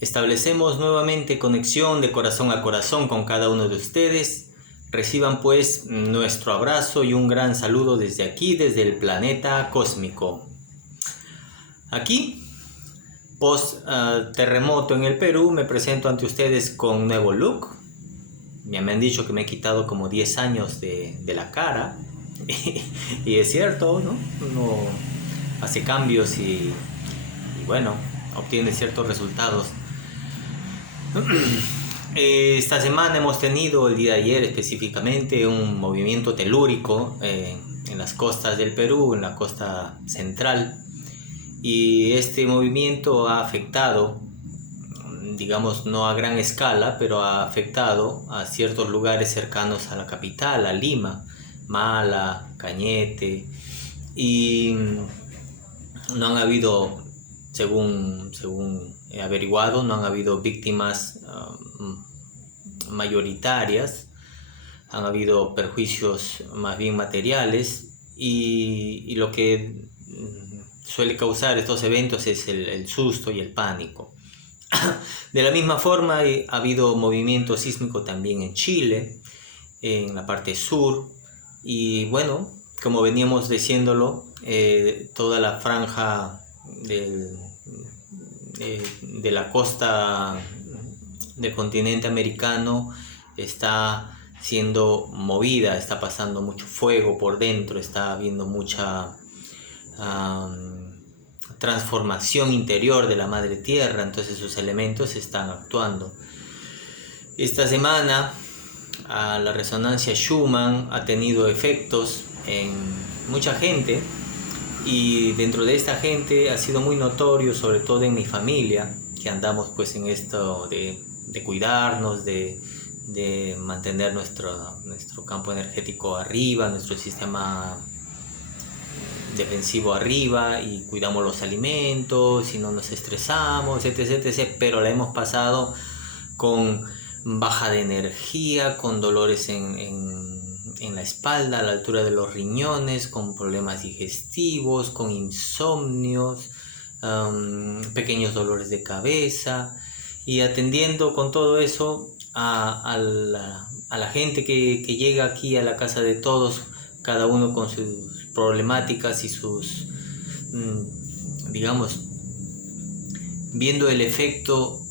Establecemos nuevamente conexión de corazón a corazón con cada uno de ustedes. Reciban pues nuestro abrazo y un gran saludo desde aquí, desde el planeta cósmico. Aquí, post terremoto en el Perú, me presento ante ustedes con nuevo look. Me han dicho que me he quitado como 10 años de la cara. Y es cierto, ¿no? Uno hace cambios y bueno, obtiene ciertos resultados. Esta semana hemos tenido, el día de ayer específicamente, un movimiento telúrico en las costas del Perú, en la costa central. Y este movimiento ha afectado, digamos, no a gran escala, pero ha afectado a ciertos lugares cercanos a la capital, a Lima, Mala, Cañete, y no han habido, según he averiguado, no han habido víctimas mayoritarias, han habido perjuicios más bien materiales, y lo que suele causar estos eventos es el susto y el pánico. De la misma forma ha habido movimiento sísmico también en Chile, en la parte sur, y bueno, como veníamos diciéndolo, toda la franja de la costa del continente americano está siendo movida, está pasando mucho fuego por dentro, está habiendo mucha transformación interior de la madre tierra, entonces sus elementos están actuando. Esta semana la resonancia Schumann ha tenido efectos en mucha gente, y dentro de esta gente ha sido muy notorio, sobre todo en mi familia, que andamos pues en esto de cuidarnos, de mantener nuestro campo energético arriba, nuestro sistema defensivo arriba, y cuidamos los alimentos y no nos estresamos, etc, etc, pero la hemos pasado con baja de energía, con dolores en la espalda, a la altura de los riñones, con problemas digestivos, con insomnios, pequeños dolores de cabeza, y atendiendo con todo eso a la gente que llega aquí a la casa de todos, cada uno con sus problemáticas y sus, digamos, viendo el efecto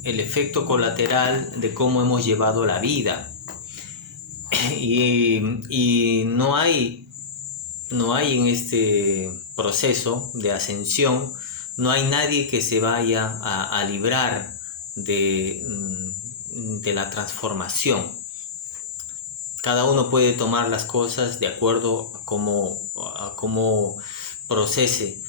colateral de cómo hemos llevado la vida. Y no hay en este proceso de ascensión, no hay nadie que se vaya a librar de la transformación. Cada uno puede tomar las cosas de acuerdo a cómo procese,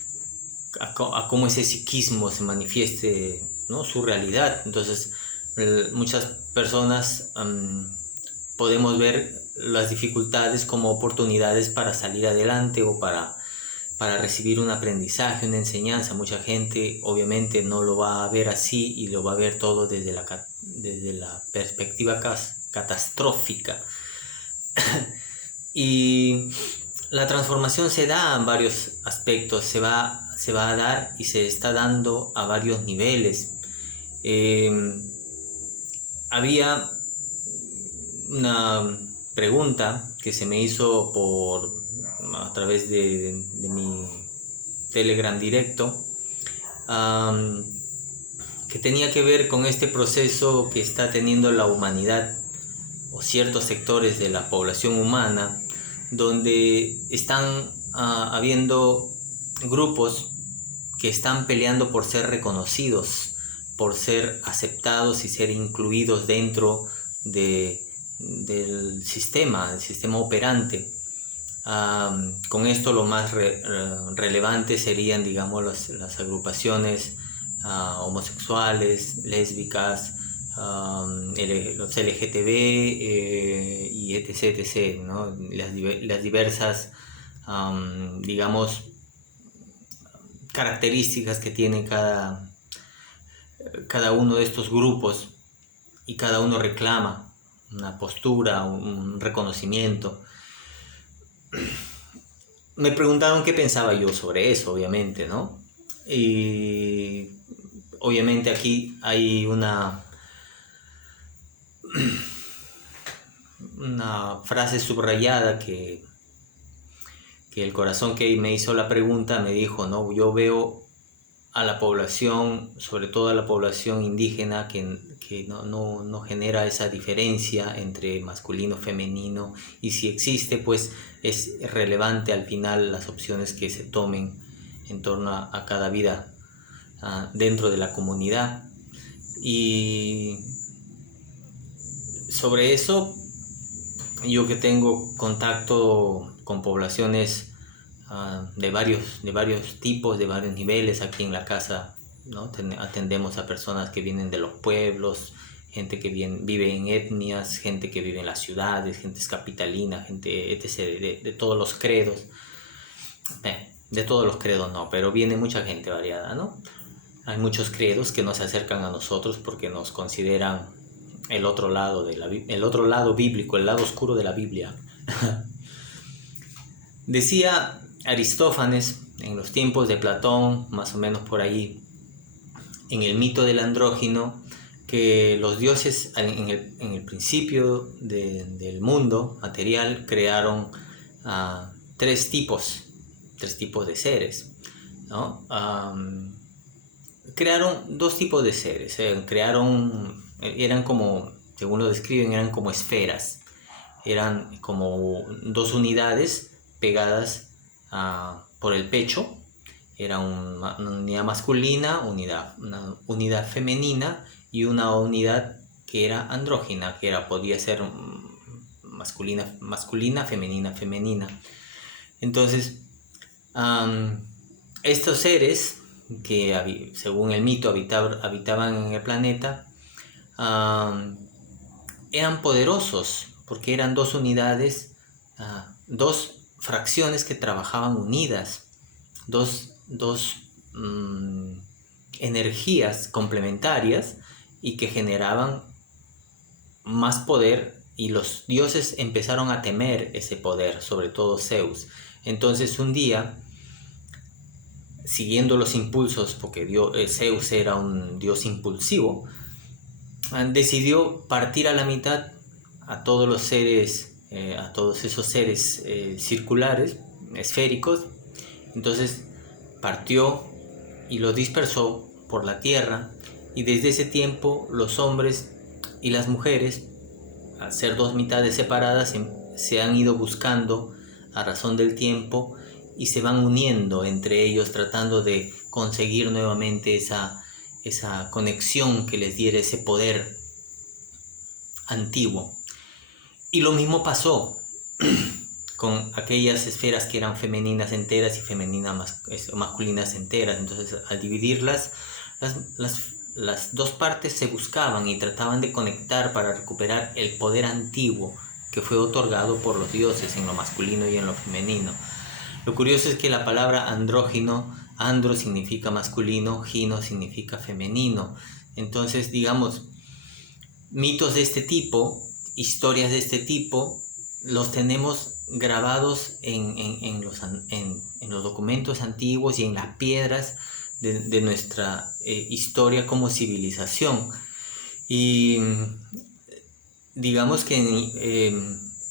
a cómo ese psiquismo se manifieste, ¿no? Su realidad. Entonces, muchas personas podemos ver las dificultades como oportunidades para salir adelante o para recibir un aprendizaje, una enseñanza. Mucha gente obviamente no lo va a ver así y lo va a ver todo desde la perspectiva catastrófica. Y la transformación se da en varios aspectos, se va a dar y se está dando a varios niveles. Había una pregunta que se me hizo a través de mi Telegram directo, que tenía que ver con este proceso que está teniendo la humanidad o ciertos sectores de la población humana, donde están habiendo grupos que están peleando por ser reconocidos, por ser aceptados y ser incluidos dentro del sistema operante. Con esto lo más relevante serían, digamos, las agrupaciones homosexuales, lésbicas, los LGTB y etc, etc, ¿no? Las diversas, digamos, características que tiene cada uno de estos grupos, y cada uno reclama una postura, un reconocimiento. Me preguntaron qué pensaba yo sobre eso, obviamente, ¿no? Y obviamente aquí hay una frase subrayada que el corazón que me hizo la pregunta me dijo, ¿no? Yo veo a la población, sobre todo a la población indígena, que no genera esa diferencia entre masculino, femenino, y si existe, pues es relevante al final las opciones que se tomen en torno a cada vida dentro de la comunidad. Y sobre eso, yo que tengo contacto con poblaciones de varios tipos, de varios niveles aquí en la casa, ¿no? Atendemos a personas que vienen de los pueblos, gente que vive en etnias, gente que vive en las ciudades, gente capitalina, gente etc., de todos los credos. De todos los credos no, pero viene mucha gente variada, ¿no? Hay muchos credos que nos acercan a nosotros porque nos consideran el otro lado el otro lado bíblico, el lado oscuro de la Biblia. Decía Aristófanes en los tiempos de Platón, más o menos por ahí, en el mito del andrógino, que los dioses en el principio del mundo material crearon tres tipos de seres, ¿no? Crearon dos tipos de seres, eran como, según lo describen, eran como esferas, eran como dos unidades pegadas por el pecho. Era una unidad masculina, una unidad femenina y una unidad que era andrógina, podía ser masculina, femenina. Entonces, estos seres que según el mito habitaban en el planeta, eran poderosos porque eran dos unidades, dos fracciones que trabajaban unidas, dos energías complementarias y que generaban más poder, y los dioses empezaron a temer ese poder, sobre todo Zeus. Entonces un día, siguiendo los impulsos, porque Zeus era un dios impulsivo, decidió partir a la mitad a todos los seres, a todos esos seres circulares, esféricos. Entonces partió y los dispersó por la tierra, y desde ese tiempo los hombres y las mujeres, al ser dos mitades separadas, se han ido buscando a razón del tiempo y se van uniendo entre ellos, tratando de conseguir nuevamente esa conexión que les diera ese poder antiguo. Y lo mismo pasó con aquellas esferas que eran femeninas enteras y masculinas enteras. Entonces, al dividirlas, las dos partes se buscaban y trataban de conectar para recuperar el poder antiguo que fue otorgado por los dioses en lo masculino y en lo femenino. Lo curioso es que la palabra andrógino, andro significa masculino, gino significa femenino. Entonces, digamos, mitos de este tipo, historias de este tipo, los tenemos grabados en los documentos antiguos y en las piedras de nuestra historia como civilización. Y digamos que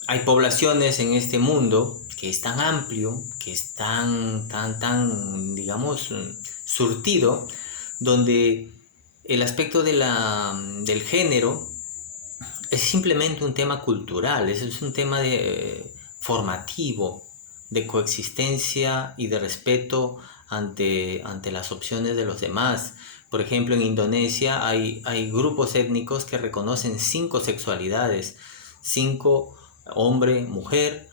hay poblaciones en este mundo que es tan amplio, que es tan digamos, surtido, donde el aspecto del género es simplemente un tema cultural, es un tema formativo, de coexistencia y de respeto ante las opciones de los demás. Por ejemplo, en Indonesia hay grupos étnicos que reconocen 5 sexualidades: 5 hombre, mujer,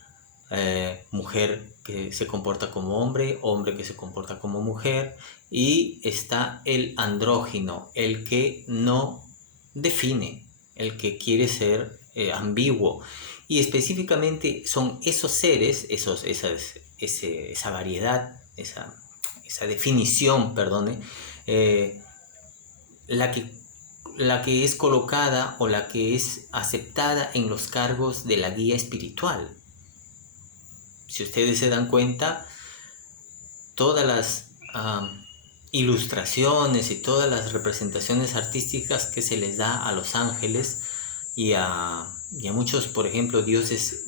mujer que se comporta como hombre, hombre que se comporta como mujer, y está el andrógino, el que no define, el que quiere ser ambiguo. Y específicamente son esos seres, esa variedad, esa definición, perdone, la que es colocada o la que es aceptada en los cargos de la guía espiritual. Si ustedes se dan cuenta, todas ilustraciones y todas las representaciones artísticas que se les da a los ángeles y a muchos, por ejemplo, dioses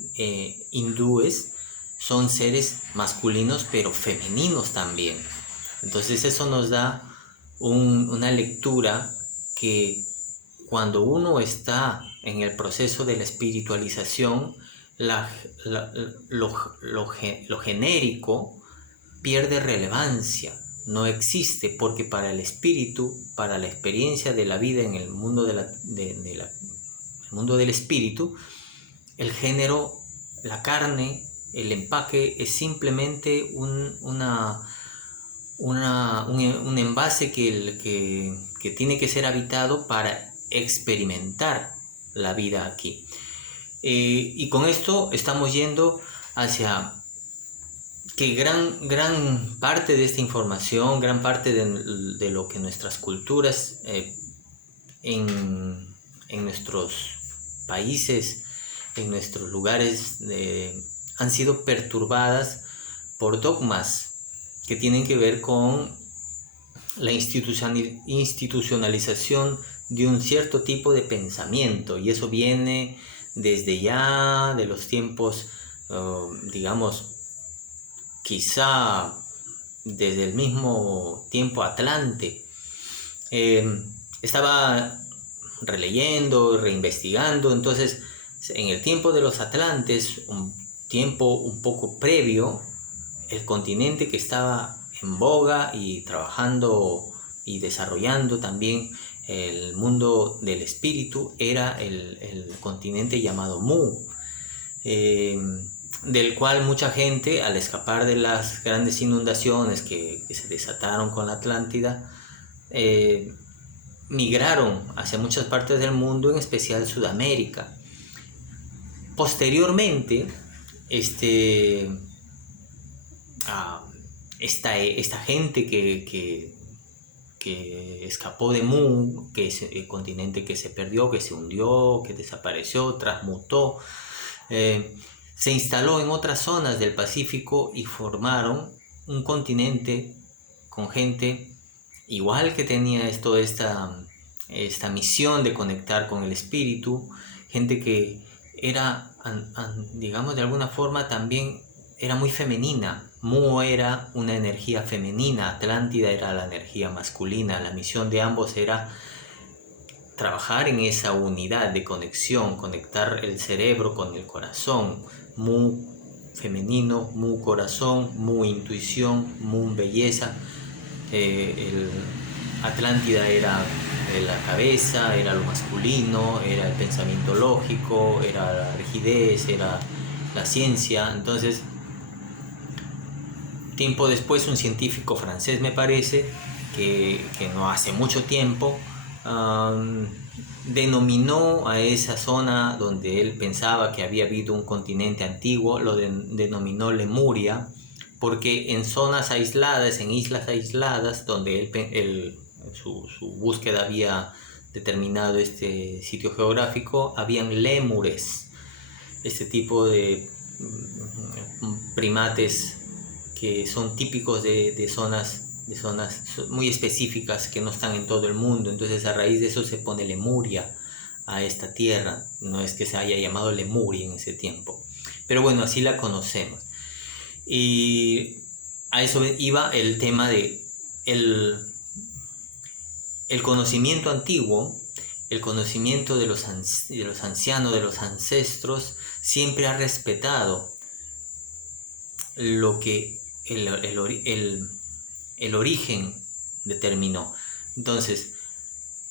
hindúes, son seres masculinos pero femeninos también. Entonces eso nos da una lectura que cuando uno está en el proceso de la espiritualización, lo genérico pierde relevancia, no existe, porque para el espíritu, para la experiencia de la vida en el mundo, el mundo del espíritu, el género, la carne, el empaque es simplemente un envase que tiene que ser habitado para experimentar la vida aquí. Y con esto estamos yendo hacia que gran parte de esta información, gran parte de lo que nuestras culturas en nuestros países, en nuestros lugares, han sido perturbadas por dogmas que tienen que ver con la institucionalización de un cierto tipo de pensamiento, y eso viene desde ya de los tiempos, digamos, quizá desde el mismo tiempo Atlante. Estaba releyendo, reinvestigando, entonces en el tiempo de los Atlantes, un tiempo un poco previo, el continente que estaba en boga y trabajando y desarrollando también el mundo del espíritu era el continente llamado Mu, del cual mucha gente, al escapar de las grandes inundaciones que se desataron con la Atlántida, migraron hacia muchas partes del mundo, en especial Sudamérica. Posteriormente, esta gente que escapó de Mu, que es el continente que se perdió, que se hundió, que desapareció, transmutó, se instaló en otras zonas del Pacífico y formaron un continente con gente igual que tenía esta misión de conectar con el espíritu, gente que era, digamos, de alguna forma también era muy femenina. Mu era una energía femenina, Atlántida era la energía masculina. La misión de ambos era trabajar en esa unidad de conexión, conectar el cerebro con el corazón. Mu femenino, Mu corazón, Mu intuición, Mu belleza. El Atlántida era la cabeza, era lo masculino, era el pensamiento lógico, era la rigidez, era la ciencia. Entonces, tiempo después, un científico francés, me parece, que no hace mucho tiempo, denominó a esa zona donde él pensaba que había habido un continente antiguo, lo denominó Lemuria, porque en zonas aisladas, en islas aisladas, donde su búsqueda había determinado este sitio geográfico, habían lémures, este tipo de primates que son típicos de zonas muy específicas que no están en todo el mundo. Entonces, a raíz de eso se pone Lemuria a esta tierra. No es que se haya llamado Lemuria en ese tiempo, pero bueno, así la conocemos. Y a eso iba el tema de el conocimiento antiguo, el conocimiento de los ancianos, de los ancestros, siempre ha respetado lo que el origen determinó. Entonces,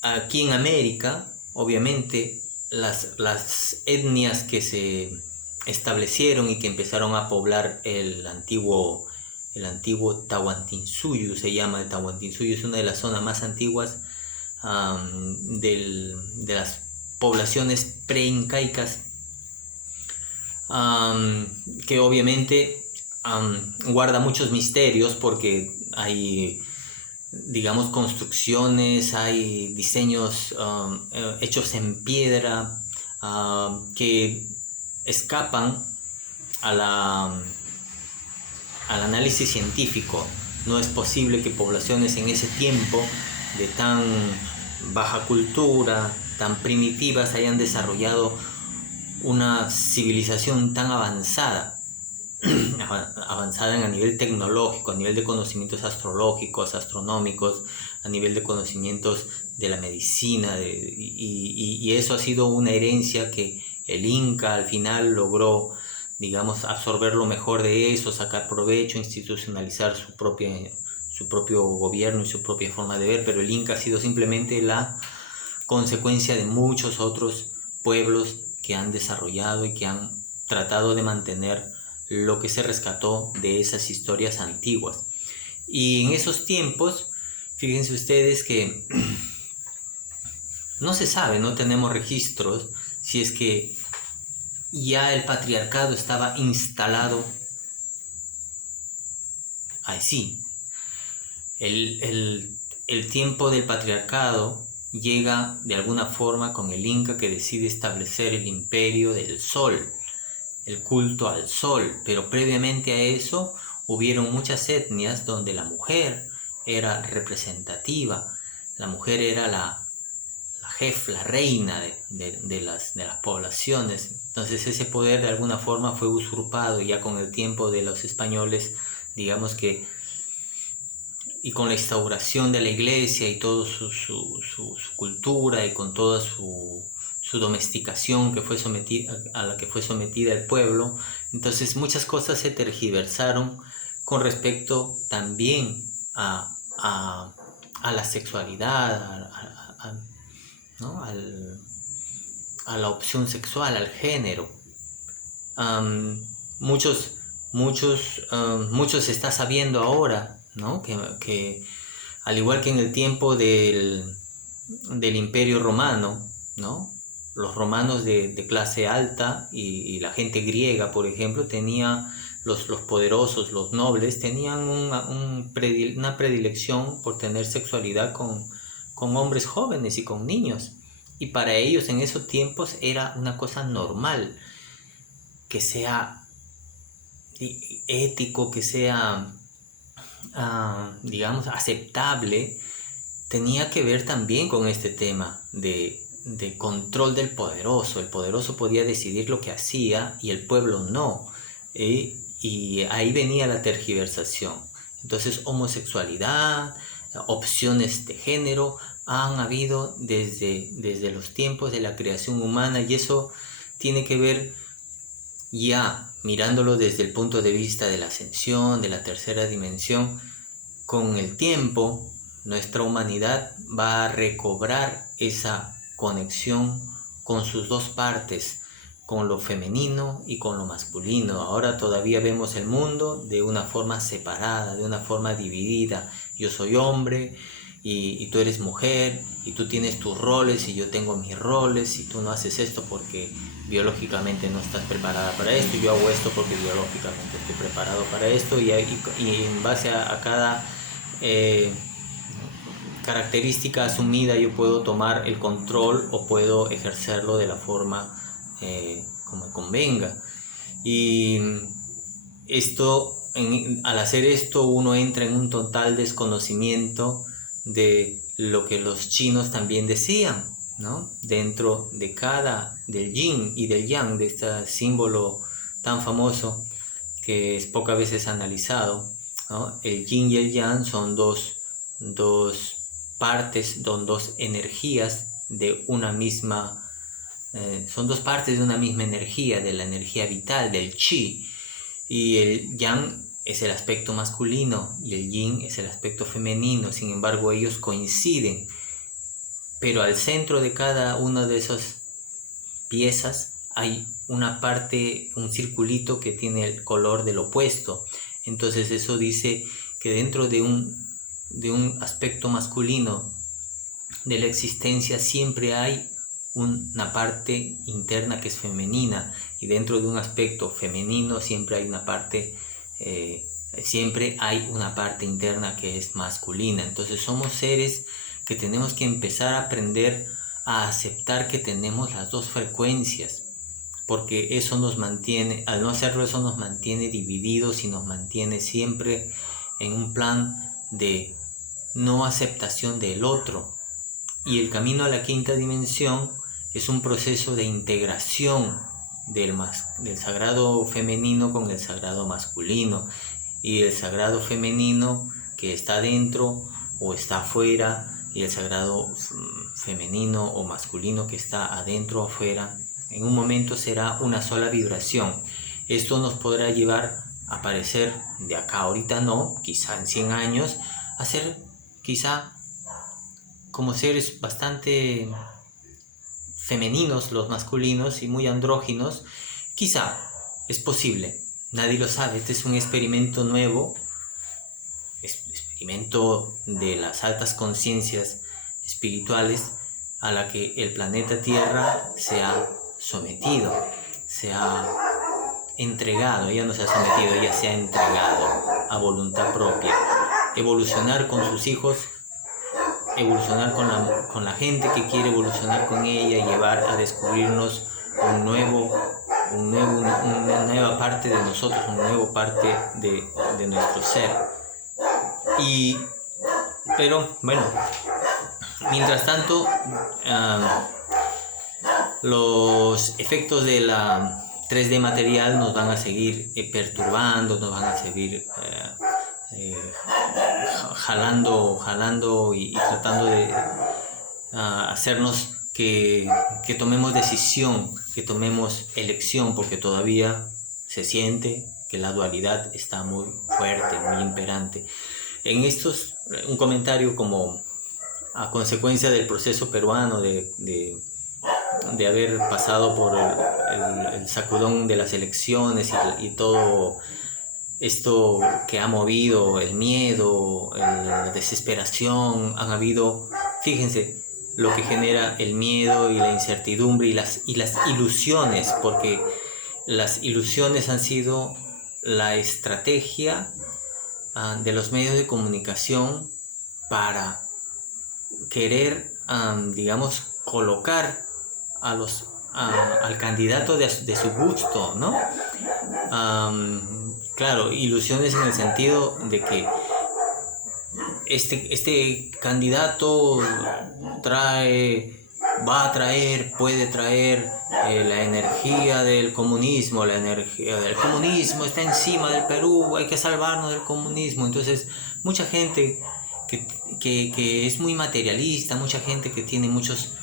aquí en América, obviamente, las etnias que se establecieron y que empezaron a poblar el antiguo Tahuantinsuyo, se llama. El Tahuantinsuyo es una de las zonas más antiguas de las poblaciones preincaicas, que obviamente guarda muchos misterios, porque hay, digamos, construcciones, hay diseños hechos en piedra que escapan al análisis científico. No es posible que poblaciones en ese tiempo de tan baja cultura, tan primitivas, hayan desarrollado una civilización tan avanzada, avanzada a nivel tecnológico, a nivel de conocimientos astrológicos, astronómicos, a nivel de conocimientos de la medicina, y eso ha sido una herencia que el Inca al final logró, digamos, absorber lo mejor de eso, sacar provecho, institucionalizar su propio gobierno y su propia forma de ver, pero el Inca ha sido simplemente la consecuencia de muchos otros pueblos que han desarrollado y que han tratado de mantener lo que se rescató de esas historias antiguas. Y en esos tiempos, fíjense ustedes que no se sabe, no tenemos registros si es que ya el patriarcado estaba instalado así. El tiempo del patriarcado llega de alguna forma con el Inca, que decide establecer el imperio del sol, el culto al sol, pero previamente a eso hubieron muchas etnias donde la mujer era representativa, la mujer era la jefa, la reina de las poblaciones. Entonces ese poder de alguna forma fue usurpado ya con el tiempo de los españoles, digamos que, y con la instauración de la iglesia y toda su cultura, y con toda su domesticación que fue a la que fue sometida el pueblo. Entonces muchas cosas se tergiversaron con respecto también a la sexualidad, ¿no? a la opción sexual, al género. Muchos se está sabiendo ahora, ¿no? que al igual que en el tiempo del Imperio Romano, ¿no? Los romanos de clase alta y la gente griega, por ejemplo, tenía los poderosos, los nobles, tenían una predilección por tener sexualidad con hombres jóvenes y con niños. Y para ellos en esos tiempos era una cosa normal, que sea ético, que sea, digamos, aceptable. Tenía que ver también con este tema de control del poderoso. El poderoso podía decidir lo que hacía y el pueblo no. Y ahí venía la tergiversación. Entonces, homosexualidad, opciones de género han habido desde los tiempos de la creación humana, y eso tiene que ver, ya mirándolo desde el punto de vista de la ascensión, de la tercera dimensión. Con el tiempo nuestra humanidad va a recobrar esa conexión con sus dos partes, con lo femenino y con lo masculino. Ahora todavía vemos el mundo de una forma separada, de una forma dividida. Yo soy hombre y tú eres mujer, y tú tienes tus roles y yo tengo mis roles, y tú no haces esto porque biológicamente no estás preparada para esto, y yo hago esto porque biológicamente estoy preparado para esto, y en base a cada característica asumida yo puedo tomar el control o puedo ejercerlo de la forma como me convenga. Y al hacer esto uno entra en un total desconocimiento de lo que los chinos también decían, ¿no? Dentro del yin y del yang, de este símbolo tan famoso que es pocas veces analizado, ¿no? El yin y el yang son dos partes, son dos energías de una misma, son dos partes de una misma energía, de la energía vital, del chi. Y el yang es el aspecto masculino y el yin es el aspecto femenino. Sin embargo, ellos coinciden, pero al centro de cada una de esas piezas hay una parte, un circulito que tiene el color del opuesto. Entonces eso dice que dentro de un aspecto masculino de la existencia siempre hay una parte interna que es femenina, y dentro de un aspecto femenino siempre hay una parte interna que es masculina. Entonces somos seres que tenemos que empezar a aprender a aceptar que tenemos las dos frecuencias, porque eso nos mantiene, al no hacerlo, eso nos mantiene divididos y nos mantiene siempre en un plan de no aceptación del otro. Y el camino a la quinta dimensión es un proceso de integración del sagrado femenino con el sagrado masculino, y el sagrado femenino que está dentro o está afuera, y el sagrado femenino o masculino que está adentro o afuera, en un momento será una sola vibración. Esto nos podrá llevar a parecer, de acá ahorita no, quizá en 100 años, a ser quizá como seres bastante femeninos los masculinos y muy andróginos. Quizá es posible, nadie lo sabe. Este es un experimento nuevo, experimento de las altas conciencias espirituales a la que el planeta Tierra se ha sometido, se ha entregado. Ella no se ha sometido, ella se ha entregado a voluntad propia. Evolucionar con sus hijos, evolucionar con la gente que quiere evolucionar con ella, y llevar a descubrirnos una nueva parte de nosotros, una nueva parte de nuestro ser. Pero bueno, mientras tanto, los efectos de la 3D material nos van a seguir perturbando, nos van a seguir jalando y tratando de hacernos que tomemos decisión, que tomemos elección, porque todavía se siente que la dualidad está muy fuerte, muy imperante. En estos, un comentario como a consecuencia del proceso peruano de haber pasado por el sacudón de las elecciones y todo esto que ha movido el miedo, la desesperación, han habido, fíjense, lo que genera el miedo y la incertidumbre y las ilusiones, porque las ilusiones han sido la estrategia de los medios de comunicación para querer, digamos, colocar al candidato de su gusto, ¿no? Claro, ilusiones en el sentido de que este candidato puede traer la energía del comunismo, está encima del Perú, hay que salvarnos del comunismo. Entonces, mucha gente que es muy materialista, mucha gente que tiene muchas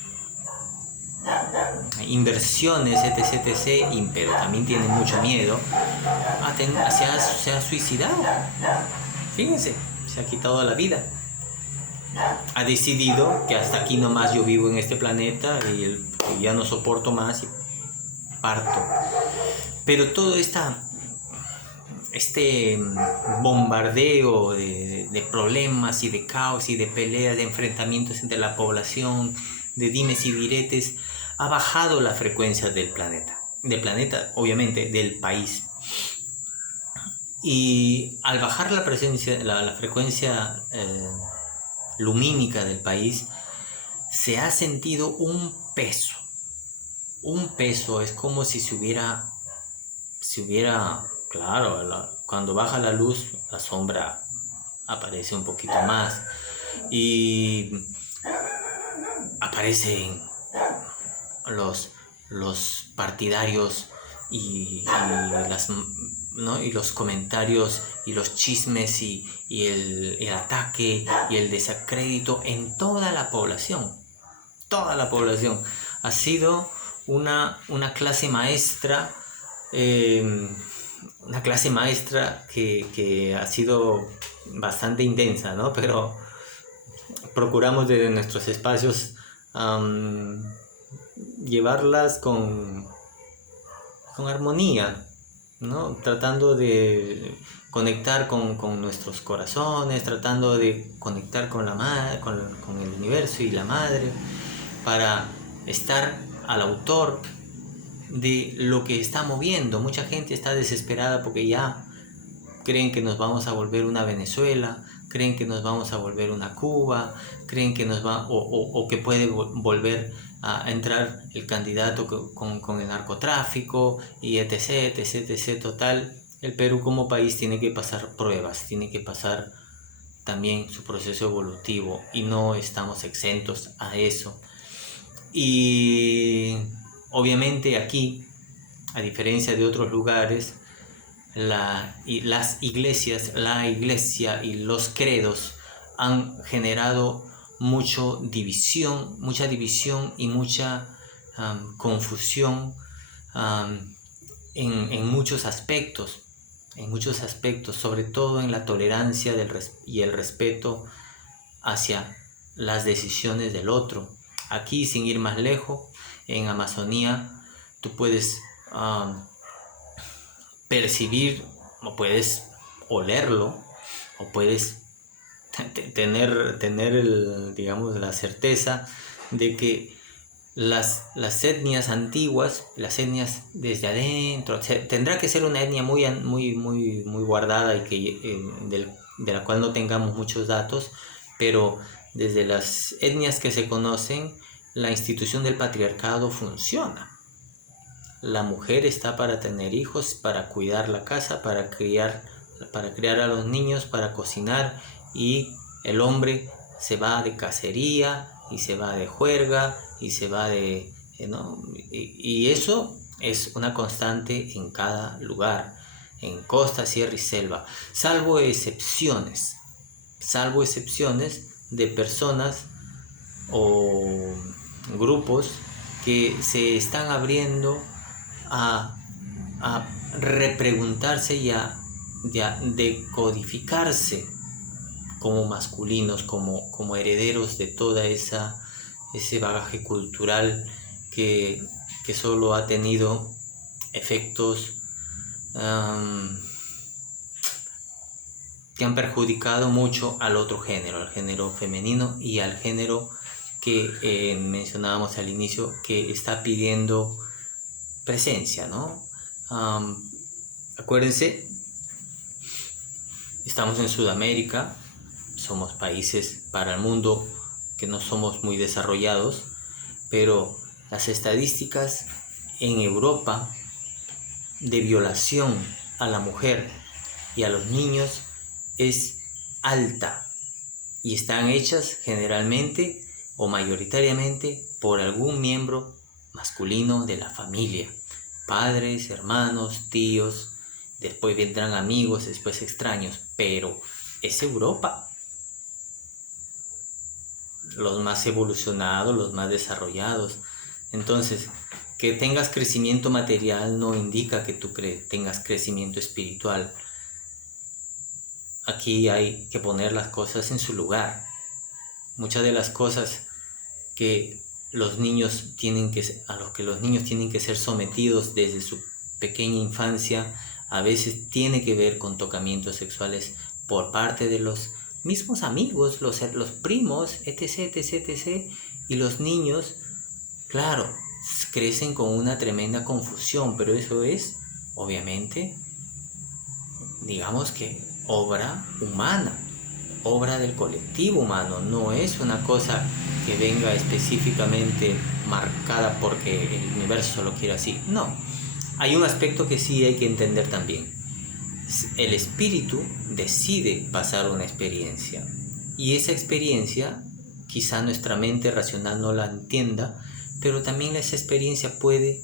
inversiones, etc., pero también tiene mucho miedo, se ha suicidado. Fíjense, se ha quitado la vida. Ha decidido que hasta aquí nomás yo vivo en este planeta y ya no soporto más y parto. Pero todo este bombardeo de problemas y de caos y de peleas, de enfrentamientos entre la población, de dimes y diretes, ha bajado la frecuencia del planeta, obviamente, del país. Y al bajar la frecuencia lumínica del país, se ha sentido un peso. Es como si se hubiera, claro, cuando baja la luz, la sombra aparece un poquito más y aparecen los partidarios y los comentarios y los chismes y el ataque y el desacrédito en toda la población. Ha sido una clase maestra, que ha sido bastante intensa, ¿no? Pero procuramos desde nuestros espacios llevarlas con armonía, ¿no? Tratando de conectar con nuestros corazones, tratando de conectar con la madre, con el universo y la madre, para estar al autor de lo que está moviendo. Mucha gente está desesperada porque ya creen que nos vamos a volver una Venezuela, creen que nos vamos a volver una Cuba, creen que o que puede volver a entrar el candidato con el narcotráfico y etc. Total, el Perú como país tiene que pasar pruebas, tiene que pasar también su proceso evolutivo y no estamos exentos a eso. Y obviamente aquí, a diferencia de otros lugares, la iglesia y los credos han generado mucha división y mucha confusión en muchos aspectos, sobre todo en la tolerancia y el respeto hacia las decisiones del otro. Aquí, sin ir más lejos, en Amazonía, tú puedes percibir, o puedes olerlo, o puedes tener digamos, la certeza de que las etnias antiguas, las etnias desde adentro, tendrá que ser una etnia muy guardada y que, de la cual no tengamos muchos datos, pero desde las etnias que se conocen, la institución del patriarcado funciona. La mujer está para tener hijos, para cuidar la casa, para criar a los niños, para cocinar, y el hombre se va de cacería y se va de juerga y se va de... ¿no? Y eso es una constante en cada lugar, en costa, sierra y selva, salvo excepciones de personas o grupos que se están abriendo a repreguntarse y a decodificarse como masculinos, como herederos de toda ese bagaje cultural que solo ha tenido efectos que han perjudicado mucho al otro género, al género femenino y al género que mencionábamos al inicio, que está pidiendo presencia, ¿no? Acuérdense, estamos en Sudamérica, somos países para el mundo que no somos muy desarrollados, pero las estadísticas en Europa de violación a la mujer y a los niños es alta, y están hechas generalmente o mayoritariamente por algún miembro masculino de la familia, padres, hermanos, tíos, después vendrán amigos, después extraños, pero es Europa. Los más evolucionados, los más desarrollados. Entonces, que tengas crecimiento material no indica que tú tengas crecimiento espiritual. Aquí hay que poner las cosas en su lugar. Muchas de las cosas que a los niños tienen que ser sometidos desde su pequeña infancia, a veces tiene que ver con tocamientos sexuales por parte de los mismos amigos, los primos, etc. Y los niños, claro, crecen con una tremenda confusión, pero eso es, obviamente, digamos que obra humana, obra del colectivo humano, no es una cosa que venga específicamente marcada porque el universo lo quiere así. No, hay un aspecto que sí hay que entender también. El espíritu decide pasar una experiencia, y esa experiencia quizá nuestra mente racional no la entienda, pero también esa experiencia puede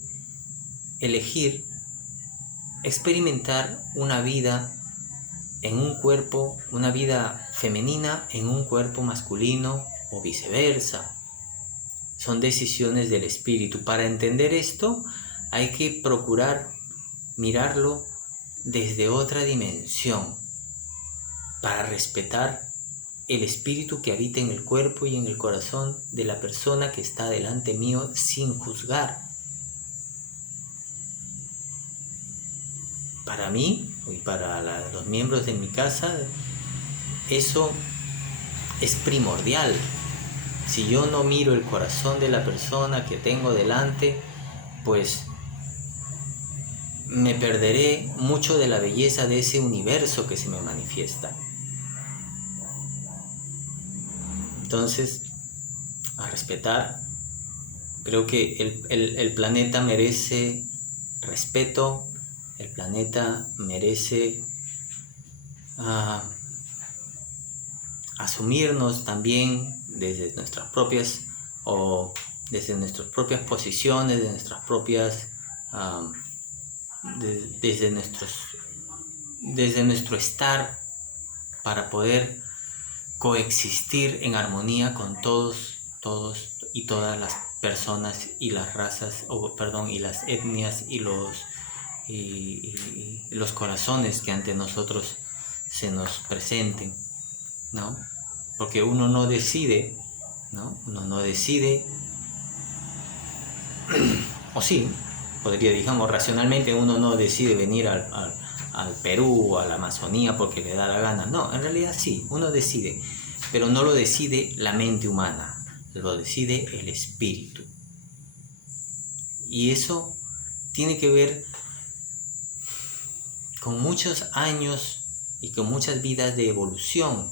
elegir experimentar una vida en un cuerpo, una vida femenina en un cuerpo masculino o viceversa. Son decisiones del espíritu. Para entender esto hay que procurar mirarlo desde otra dimensión, para respetar el espíritu que habita en el cuerpo y en el corazón de la persona que está delante mío, sin juzgar. Para mí y para los miembros de mi casa, eso es primordial. Si yo no miro el corazón de la persona que tengo delante, pues me perderé mucho de la belleza de ese universo que se me manifiesta. Entonces, a respetar, creo que el planeta merece respeto, El planeta merece asumirnos también desde nuestras propias posiciones, de nuestras propias desde nuestro estar, para poder coexistir en armonía con todos y todas las personas y las razas, y las etnias y los corazones que ante nosotros se nos presenten, ¿no? Porque uno no decide, ¿no? Uno no decide, o sí, digamos, racionalmente uno no decide venir al Perú o a la Amazonía porque le da la gana. No, en realidad sí, uno decide, pero no lo decide la mente humana, lo decide el espíritu. Y eso tiene que ver con muchos años y con muchas vidas de evolución.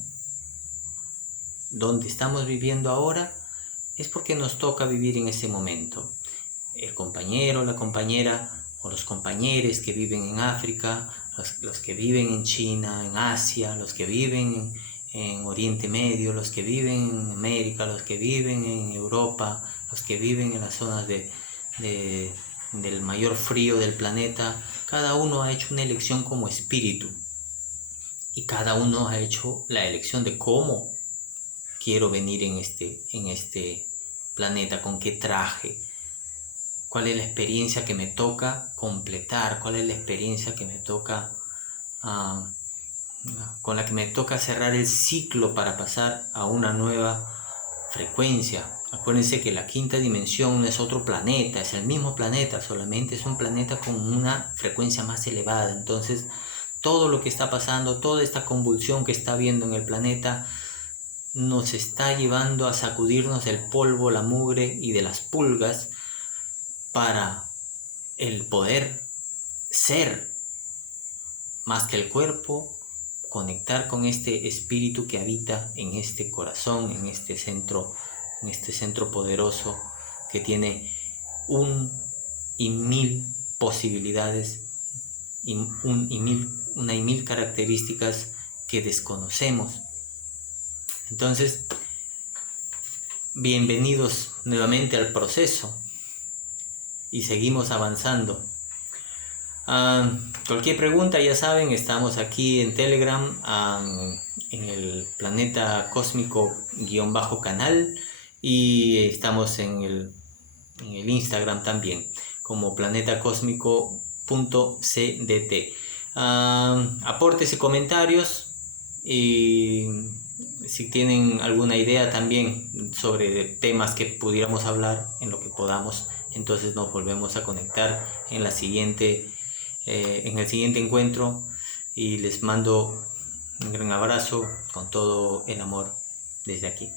Donde estamos viviendo ahora es porque nos toca vivir en ese momento. El compañero, la compañera o los compañeros que viven en África, los que viven en China, en Asia, los que viven en Oriente Medio, los que viven en América, los que viven en Europa, los que viven en las zonas del mayor frío del planeta. Cada uno ha hecho una elección como espíritu y cada uno ha hecho la elección de cómo quiero venir en este planeta, con qué traje, cuál es la experiencia que me toca completar, cuál es la experiencia que me toca con la que me toca cerrar el ciclo para pasar a una nueva frecuencia. Acuérdense que la quinta dimensión no es otro planeta, es el mismo planeta, solamente es un planeta con una frecuencia más elevada. Entonces, todo lo que está pasando, toda esta convulsión que está habiendo en el planeta, nos está llevando a sacudirnos del polvo, la mugre y de las pulgas para el poder ser más que el cuerpo, conectar con este espíritu que habita en este corazón, en este centro poderoso que tiene mil posibilidades y mil características que desconocemos. Entonces, bienvenidos nuevamente al proceso y seguimos avanzando. Cualquier pregunta, ya saben, estamos aquí en Telegram, en el Planeta Cósmico _canal, y estamos en el Instagram también como planetacosmico.cdt. Aportes y comentarios, y si tienen alguna idea también sobre temas que pudiéramos hablar, en lo que podamos, entonces nos volvemos a conectar en el siguiente encuentro, y les mando un gran abrazo con todo el amor desde aquí.